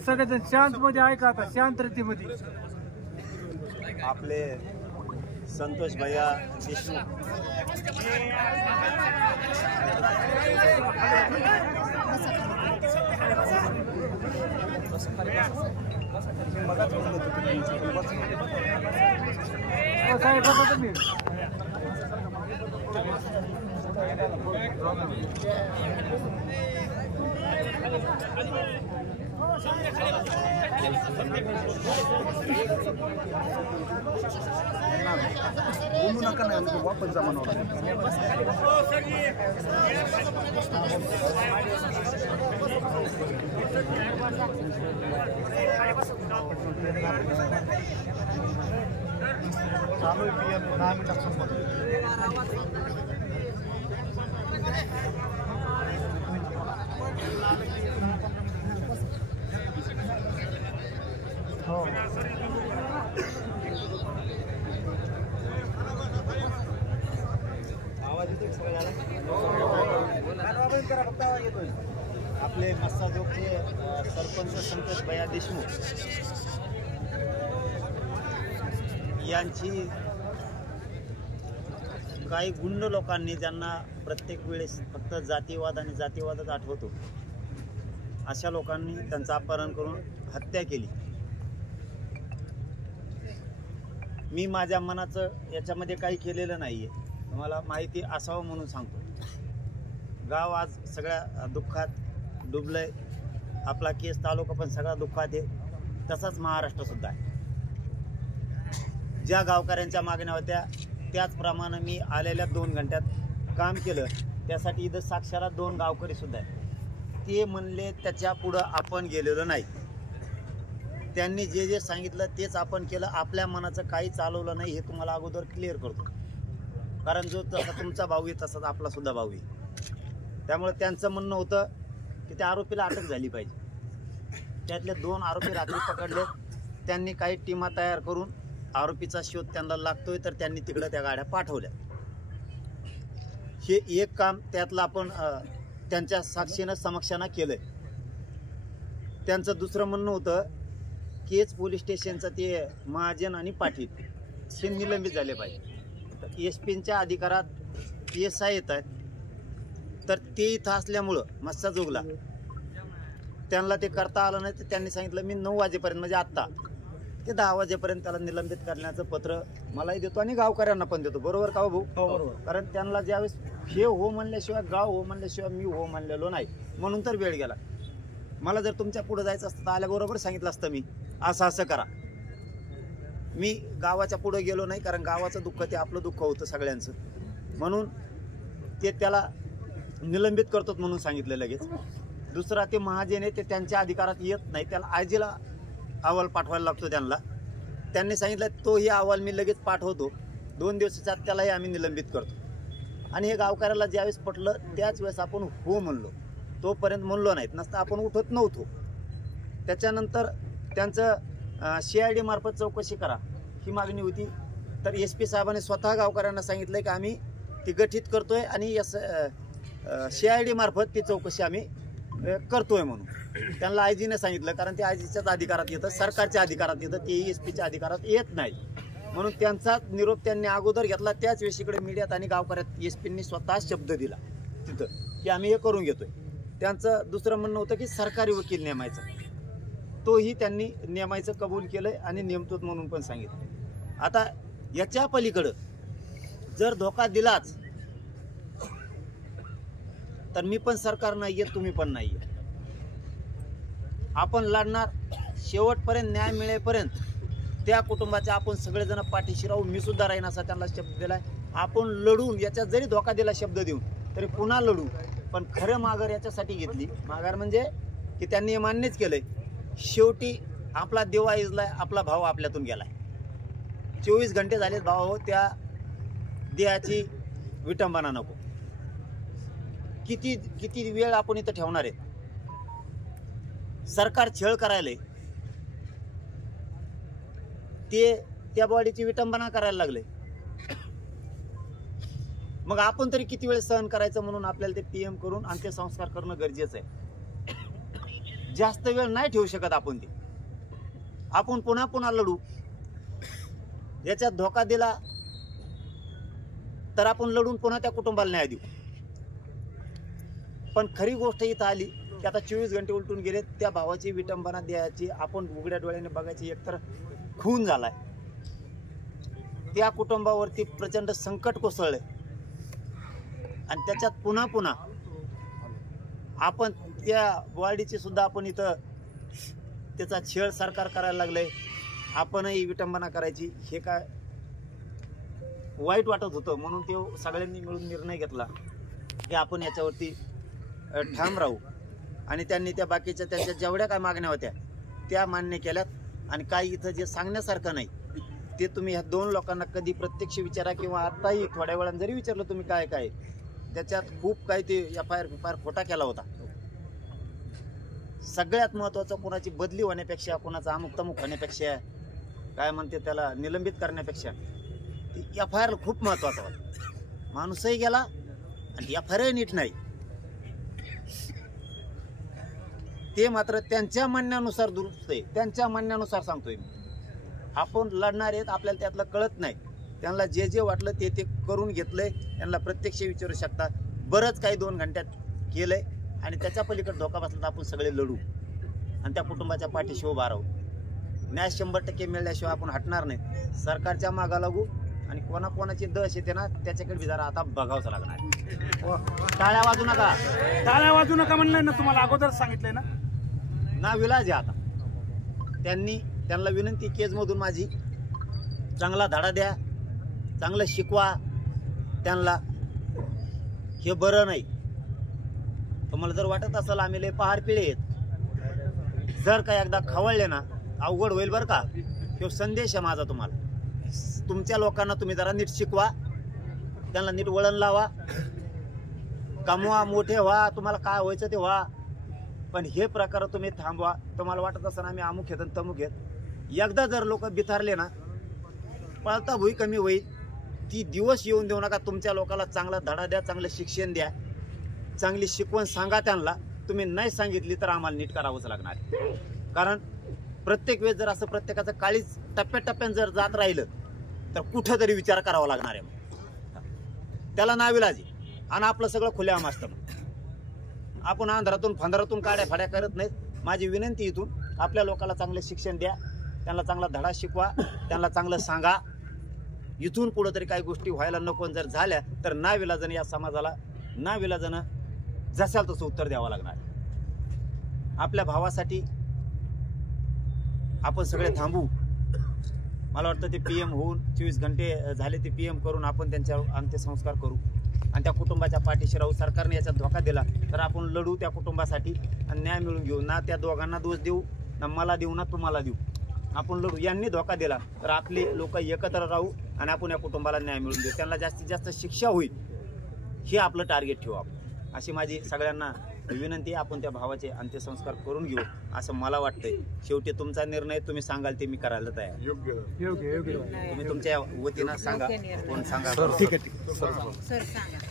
सगळेजण शांत मध्ये ऐका, आता शांत रीतीमध्ये. आपले संतोष भैया देशमुख बोलू नका नाही आमचं वापस जमाना चालू 10 मिनिटात संपत. हो आवाज येतो सगळ्याला. आपले मस्साजोगचे सरपंच संतोष भैया देशमुख यांची काही गुंड लोकांनी, ज्यांना प्रत्येक वेळेस फक्त जातीवाद आणि जातीवादच आठवतो, अशा लोकांनी त्यांचं अपहरण करून हत्या केली. मी माझ्या मनाचं याच्यामध्ये काही केलेलं नाही आहे, तुम्हाला माहिती असावं म्हणून सांगतो. गाव आज सगळ्या दुःखात डुबलंय. आपला केस तालुका पण सगळा दुःखात आहे, तसाच महाराष्ट्रसुद्धा आहे. ज्या गावकऱ्यांच्या मागण्या होत्या त्याचप्रमाणे मी आलेल्या 2 घंट्यात काम केलं. त्यासाठी इथं साक्षात 2 गावकरीसुद्धा आहे. ते म्हणले त्याच्या पुढं आपण गेलेलो नाही. त्यांनी जे जे सांगितलं तेच आपण केलं. आपल्या मनाचं काही चालवलं नाही, हे तुम्हाला अगोदर क्लिअर करतो. कारण जो तसा तुमचा भाऊ आहे तसाच आपलासुद्धा भाऊ आहे. त्यामुळे त्यांचं म्हणणं होतं की त्या आरोपीला अटक झाली पाहिजे. त्यातले 2 आरोपी रात्री पकडले. त्यांनी काही टीमा तयार करून आरोपीचा शोध त्यांना लागतोय, तर त्यांनी तिकडं त्या गाड्या पाठवल्या. हे एक काम त्यातलं आपण त्यांच्या साक्षीनं समक्षानं केलंय. त्यांचं दुसरं म्हणणं होतं केज पोलीस स्टेशनचं ते महाजन आणि पाटील हे निलंबित झाले पाहिजे. तर SP-च्या अधिकारात PSI येत आहेत, तर ते इथं असल्यामुळं मस्साजोगला त्यांना ते करता आलं नाही. तर त्यांनी सांगितलं मी 9 वाजेपर्यंत, म्हणजे आत्ता ते 10 वाजेपर्यंत त्याला निलंबित करण्याचं पत्र मलाही देतो आणि गावकऱ्यांना पण देतो. बरोबर का भाऊ? बरोबर. कारण त्यांना ज्यावेळेस हे हो म्हणल्याशिवाय, गाव हो म्हणल्याशिवाय मी हो म्हणलेलो नाही, म्हणून तर वेळ गेला. मला जर तुमच्या पुढे जायचं असतं तर आल्याबरोबर सांगितलं असतं मी असं करा. मी गावाच्या पुढे गेलो नाही, कारण गावाचं दुःख ते आपलं दुःख होतं सगळ्यांचं, म्हणून ते त्याला निलंबित करतात म्हणून सांगितलं लगेच. दुसरा ते महाजन आहे, ते त्यांच्या अधिकारात येत नाही, त्याला आयजीला अहवाल पाठवायला लागतो त्यांना. त्यांनी सांगितलं तोही अहवाल मी लगेच पाठवतो, 2 दिवसाच्या आत त्यालाही आम्ही निलंबित करतो. आणि हे गावकऱ्याला ज्यावेळेस पटलं त्याच वेळेस आपण हो म्हणलो, तोपर्यंत म्हणलो नाहीत, नसता आपण उठत नव्हतो. त्याच्यानंतर त्यांचं CID मार्फत चौकशी करा ही मागणी होती. तर SP साहेबांनी स्वतः गावकऱ्यांना सांगितलं की आम्ही ती गठीत करतोय आणि CID मार्फत ती चौकशी आम्ही करतोय म्हणून. त्यांना IG-ने सांगितलं, कारण ते IG-च्याच अधिकारात येतं, सरकारच्या अधिकारात येतं, तेही SP-च्या अधिकारात येत नाही. म्हणून त्यांचा निरोप त्यांनी अगोदर घेतला. त्याच वेळेकडे मीडियात आणि गावकऱ्यात SP-नी स्वतः शब्द दिला तिथं की आम्ही हे करून घेतोय. त्यांचं दुसरं म्हणणं होतं की सरकारी वकील नेमायचा, तोही त्यांनी नेमायचं कबूल केलंय आणि नेमतोत म्हणून पण सांगितलं. आता याच्या पलीकडं जर धोका दिलाच तर मी पण सरकार नाहीये, तुम्ही पण नाहीये. आपण लढणार शेवटपर्यंत, न्याय मिळेपर्यंत. त्या कुटुंबाच्या आपण सगळेजण पाठीशी राहू. मी सुद्धा राहीन असा त्यांना शब्द दिलाय. आपण लढून, याच्यात जरी धोका दिला शब्द देऊन, तरी पुन्हा लढू. पण खरं माघार याच्यासाठी घेतली, माघार म्हणजे की त्यांनी हे मान्यच केलंय शेवटी आपला देवा इजलाय, आपला भाव आपल्यातून गेलाय. 24 घंटे झालेत भाव, त्या देहाची विटंबना नको. किती किती वेळ आपण इथं ठेवणार आहे? सरकार छळ करायला ते त्या बॉडीची विटंबना करायला लागले. मग आपण तरी किती वेळ सहन करायचं? म्हणून आपल्याला ते पीएम करून अंत्यसंस्कार करणं गरजेचं आहे. जास्त वेळ नाही ठेवू शकत आपण ते. आपण पुन्हा पुन्हा लढू. याच्यात धोका दिला तर आपण लढून पुन्हा त्या कुटुंबाला न्याय देऊ. पण खरी गोष्ट इथं आली की आता 24 घंटे उलटून गेले. त्या भावाची विटंबना द्यायची, आपण उघड्या डोळ्याने बघायची. एकतर खून झालाय, त्या कुटुंबावरती प्रचंड संकट कोसळले आणि त्याच्यात पुन्हा पुन्हा आपण त्या बॉडीची सुद्धा आपण इथं त्याचा छळ सरकार करायला लागलंय. आपणही विटंबना करायची. हे काय वाईट वाटत होतं. म्हणून ते सगळ्यांनी मिळून निर्णय घेतला की आपण याच्यावरती ठाम राहू. आणि त्यांनी त्या बाकीच्या त्यांच्या जेवढ्या काय मागण्या होत्या त्या मान्य केल्यात. आणि काही इथं जे सांगण्यासारखं नाही ते तुम्ही ह्या 2 लोकांना कधी प्रत्यक्ष विचारा किंवा आत्ताही थोड्या वेळानं जरी विचारलं तुम्ही काय काय, त्याच्यात खूप काही ते FIR खोटा केला होता. सगळ्यात महत्त्वाचं कोणाची बदली होण्यापेक्षा, कोणाचा अमुक तमुक होण्यापेक्षा, काय म्हणते त्याला निलंबित करण्यापेक्षा FIR खूप महत्त्वाचा होता. माणूसही गेला आणि FIR नीट नाही. ते मात्र त्यांच्या म्हणण्यानुसार दुरुस्त आहे. त्यांच्या म्हणण्यानुसार सांगतोय मी. आपण लढणार आहेत, आपल्याला त्यातलं कळत नाही. त्यांना जे जे वाटलं ते ते करून घेतलंय. त्यांना प्रत्यक्ष विचारू शकता. बरंच काही 2 घंट्यात केलंय आणि त्याच्या पलीकडे धोका बसला तर आपण सगळे लढू आणि त्या कुटुंबाच्या पाठीशी उभा राहू. न्याय 100% मिळल्याशिवाय आपण हटणार नाही. सरकारच्या मागा लागू आणि कोणाकोणाची दश येते ना त्याच्याकडे जरा आता बघावंच लागणार. टाळ्या वाजू नका, टाळ्या वाजू नका म्हणलंय ना तुम्हाला, अगोदर सांगितलंय ना विलाज आहे. आता त्यांना विनंती केजमधून माझी, चांगला धडा द्या, चांगलं शिकवा त्यांना. हे बरं नाही. तुम्हाला जर वाटत असेल आम्ही लय पहार पिळे आहेत, जर का एकदा खवळले ना अवघड होईल बरं का. तो संदेश आहे माझा तुम्हाला. तुमच्या लोकांना तुम्ही जरा नीट शिकवा, त्यांना नीट वळण लावा, कमवा, मोठे व्हा, तुम्हाला काय व्हायचं ते व्हा. पण हे प्रकार तुम्ही थांबवा. तुम्हाला वाटत असेल आम्ही अमुक घेत तमुक घेत. एकदा जर लोक बिथारले ना पळता भुई कमी होईल. ती दिवस येऊन देऊ नका. तुमच्या लोकांना चांगला धडा द्या, चांगलं शिक्षण द्या, चांगली शिकवण सांगा त्यांना. तुम्ही नाही सांगितली तर आम्हाला नीट करावंच लागणार. कारण प्रत्येक वेळेस जर असं प्रत्येकाचं काळीच टप्प्याटप्प्यानं जर जात राहिलं तर कुठं तरी विचार करावा लागणार आहे. त्याला नाविलाज आहे आणि आपलं सगळं खुलेआम असतं. आपण अंधारातून फंधारातून काड्या फाड्या करत नाहीत. माझी विनंती इथून आपल्या लोकांना चांगलं शिक्षण द्या, त्यांना चांगला धडा शिकवा, त्यांना चांगलं सांगा. इथून पुढं तरी काही गोष्टी व्हायला नको. जर झाल्या तर नाविलाजानं या समाजाला नाविलाजानं जशाल तसं उत्तर द्यावं लागणार. आपल्या भावासाठी आपण सगळे थांबू. मला वाटतं ते पीएम होऊन 24 घंटे झाले, ते पीएम करून आपण त्यांच्या अंत्यसंस्कार करू आणि त्या कुटुंबाच्या पाठीशी राहू. सरकारने याच्यात धोका दिला तर आपण लढू त्या कुटुंबासाठी आणि न्याय मिळून घेऊ. ना त्या दोघांना दोष देऊ, ना मला देऊ, ना तुम्हाला देऊ. आपण लढू. यांनी धोका दिला तर आपले लोक एकत्र राहू आणि आपण या कुटुंबाला न्याय मिळून देऊ. त्यांना जास्तीत जास्त शिक्षा होईल हे आपलं टार्गेट ठेवू आपण. अशी माझी सगळ्यांना विनंती आहे. आपण त्या भावाचे अंत्यसंस्कार करून घेऊ असं मला वाटतंय. शेवटी तुमचा निर्णय, तुम्ही सांगाल ते मी करायला तयार. योग्य तुम्ही तुमच्या वतीनं सांगा, कोण सांगा. ठीक आहे.